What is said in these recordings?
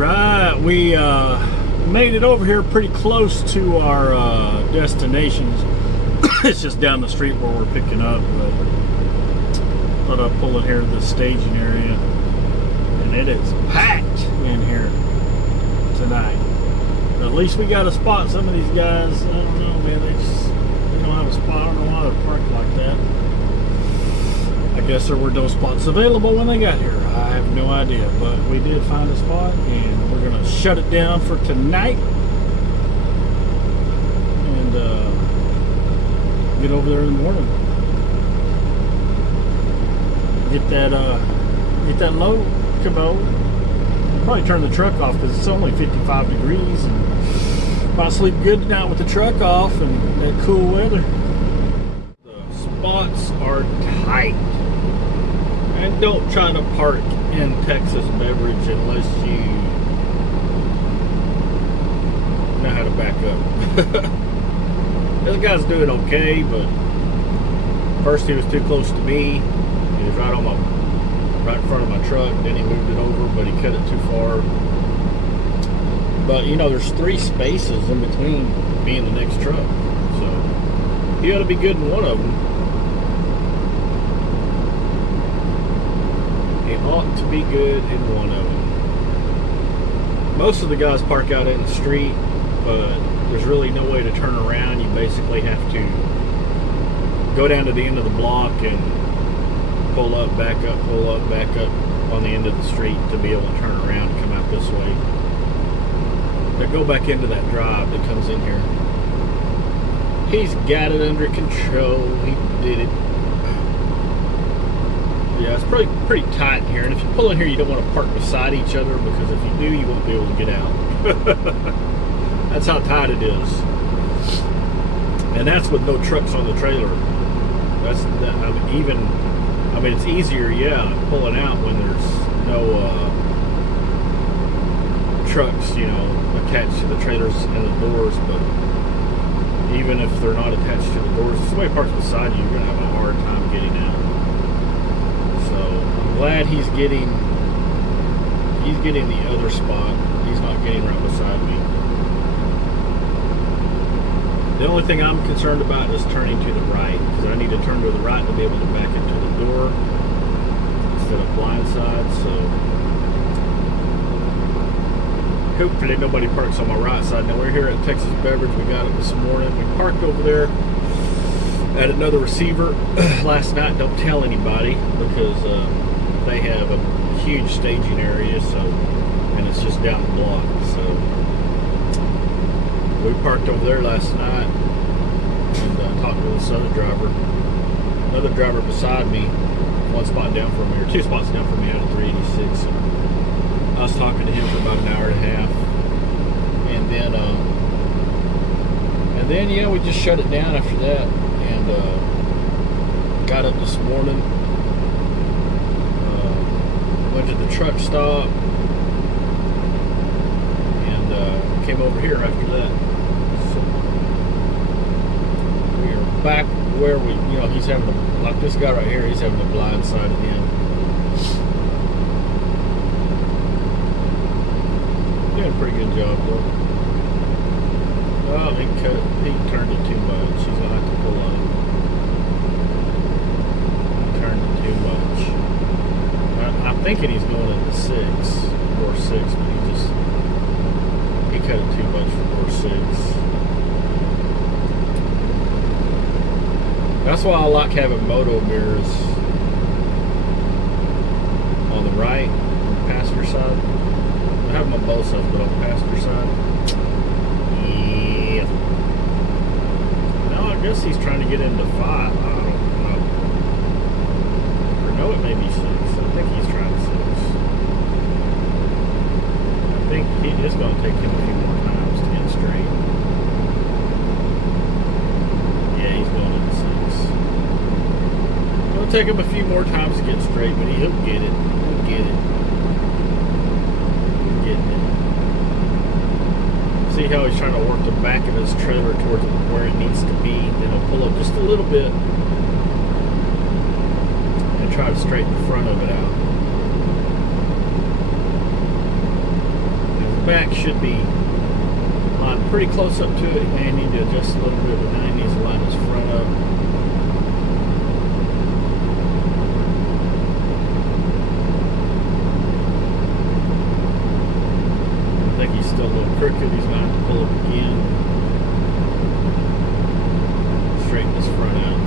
Right, we made it over here pretty close to our destinations. It's just down the street where we're picking up, but thought I'd pull in here to the staging area, and it is packed in here tonight. But at least we got a spot. Some of these guys, I don't know, man, they don't have a spot. I don't know why they're parked like that. I guess there were no spots available when they got here. I have no idea, but we did find a spot, and we're gonna shut it down for tonight and get over there in the morning. Get that load come over. Probably turn the truck off because it's only 55 degrees, and might sleep good tonight with the truck off and that cool weather. The spots are tight. And don't try to park in Texas Beverage unless you know how to back up. This guy's doing okay, but first he was too close to me. He was right in front of my truck. Then he moved it over, but he cut it too far. But you know, there's 3 spaces in between me and the next truck, so he ought to be good in one of them. Ought to be good in one of them. Most of the guys park out in the street, but there's really no way to turn around. You basically have to go down to the end of the block and pull up, back up on the end of the street to be able to turn around and come out this way. Then go back into that drive that comes in here. He's got it under control. He did it. Yeah, it's pretty tight in here, and if you pull in here, you don't want to park beside each other, because if you do, you won't be able to get out. That's how tight it is, and that's with no trucks on the trailer. I mean, it's easier, yeah, pulling out when there's no trucks, you know, attached to the trailers and the doors. But even if they're not attached to the doors, if somebody parks beside you, you're gonna have a hard time getting out. I'm glad he's getting the other spot. He's not getting right beside me. The only thing I'm concerned about is turning to the right, because I need to turn to the right to be able to back into the door instead of blindside. So hopefully nobody parks on my right side. Now we're here at Texas Beverage. We got it this morning. We parked over there at another receiver last night. Don't tell anybody, because they have a huge staging area, and it's just down the block. So we parked over there last night and talked to this other driver beside me, one spot down from me, or 2 spots down from me out of 386. And I was talking to him for about an hour and a half, and then yeah, we just shut it down after that. And got up this morning, went to the truck stop, and came over here after that. So we are back where he's having like this guy right here, he's having a blind side of him. Doing a pretty good job though. Oh, he turned it too much. He's gonna have to pull on him. He turned it too much. I'm thinking he's going into 4 6, but he cut it too much for 4 6. That's why I like having moto mirrors on the right, on the passenger side. I have them on both sides, but on the passenger side. I guess he's trying to get into 5. I don't know. Or no, it may be 6. I think he's trying 6. I think it's going to take him a few more times to get straight. Yeah, he's going into 6. It'll take him a few more times to get straight, but he'll get it. He'll get it. He's getting it. See how he's trying to work the back of his trailer towards where it needs to be. Then he'll pull up just a little bit and try to straighten the front of it out. back should be lined pretty close up to it. He may need to adjust a little bit, but now he needs to line his front up. I think he's still a little crooked. He's going to have to pull up again. Straighten his front out.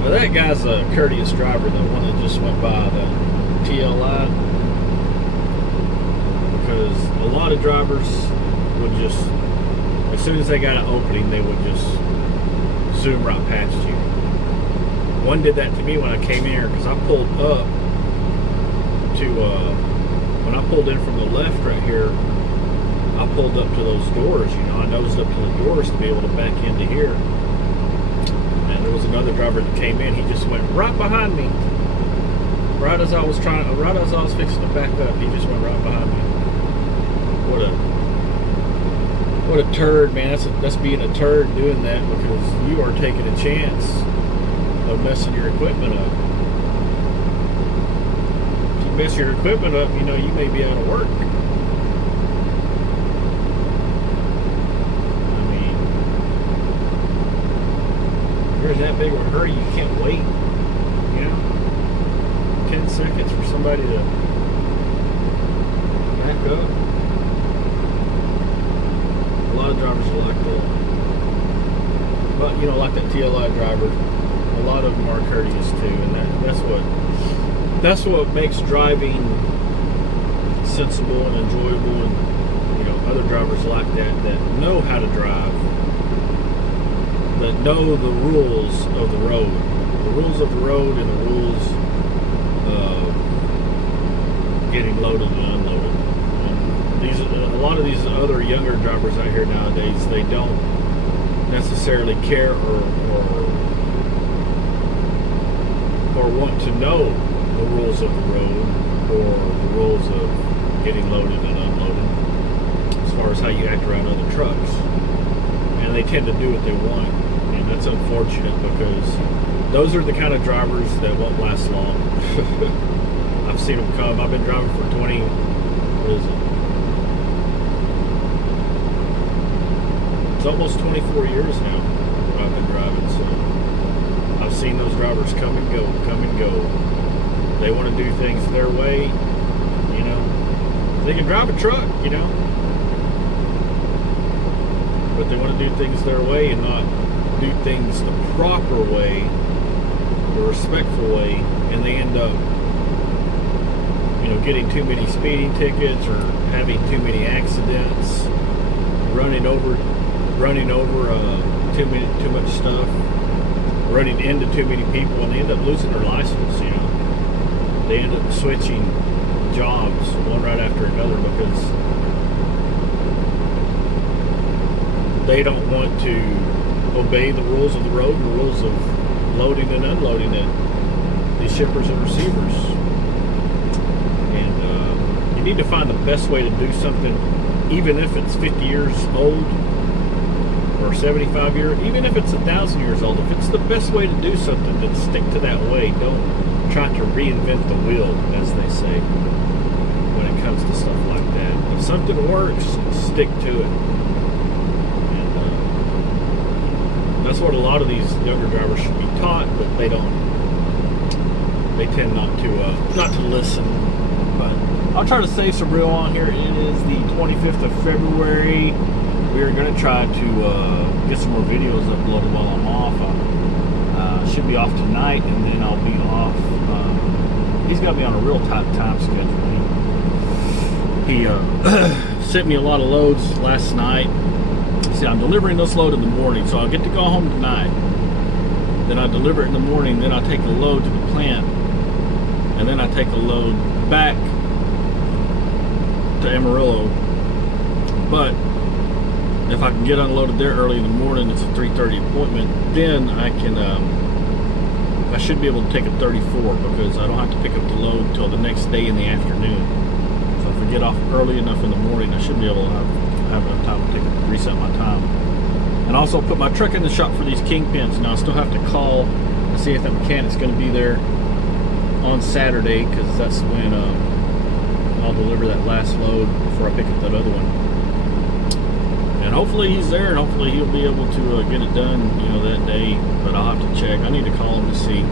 Well, that guy's a courteous driver, the one that just went by the TLI. Because a lot of drivers would just, as soon as they got an opening, they would just zoom right past you. One did that to me when I came in here, because I pulled up to, when I pulled in from the left right here, I pulled up to those doors, you know, I nosed up to the doors to be able to back into here. And there was another driver that came in, he just went right behind me. Right as I was fixing to back up, he just went right behind me. What a turd, man. That's being a turd doing that, because you are taking a chance of messing your equipment up. If you mess your equipment up, you know, you may be out of work. I mean, if you're in that big of a hurry, you can't wait, you know, 10 seconds for somebody to back up. A lot of drivers are like that. But, you know, like that TLI driver, a lot of them are courteous too, and that's what makes driving sensible and enjoyable. And, you know, other drivers like that know how to drive, that know the rules of the road. The rules of the road and the rules of getting loaded and unloaded. A lot of these other younger drivers out here nowadays, they don't necessarily care or want to know the rules of the road or the rules of getting loaded and unloaded as far as how you act around other trucks. And they tend to do what they want, and that's unfortunate, because those are the kind of drivers that won't last long. I've seen them come. I've been driving for 20, what is it? It's almost 24 years now I've been driving, so I've seen those drivers come and go. They want to do things their way, you know. They can drive a truck, you know, but they want to do things their way and not do things the proper way, the respectful way, and they end up, you know, getting too many speeding tickets or having too many accidents, running over too much stuff, running into too many people, and they end up losing their license, you know. They end up switching jobs one right after another because they don't want to obey the rules of the road and the rules of loading and unloading it, these shippers and receivers. And you need to find the best way to do something, even if it's 50 years old or 75 years, even if it's 1,000 years old. If it's the best way to do something, then stick to that way. Don't try to reinvent the wheel, as they say, when it comes to stuff like that. If something works, stick to it. And that's what a lot of these younger drivers should be taught, but they don't. They tend not to listen. But I'll try to save some real on here. It is the 25th of February. We are going to try to get some more videos uploaded while I'm off. Should be off tonight, and then I'll be off. He's got me on a real tight time schedule. He sent me a lot of loads last night. See, I'm delivering this load in the morning, so I'll get to go home tonight. Then I deliver it in the morning, then I take a load to the plant, and then I take a load back to Amarillo. But if I can get unloaded there early in the morning, it's a 3:30 appointment, then I can, I should be able to take a 34, because I don't have to pick up the load until the next day in the afternoon. So if I get off early enough in the morning, I should be able to have enough time to reset my time. And also put my truck in the shop for these kingpins. Now I still have to call and see if that mechanic's going to be there on Saturday, because that's when I'll deliver that last load before I pick up that other one. And hopefully he's there, and hopefully he'll be able to get it done, you know, that day. But I'll have to check. I need to call him to see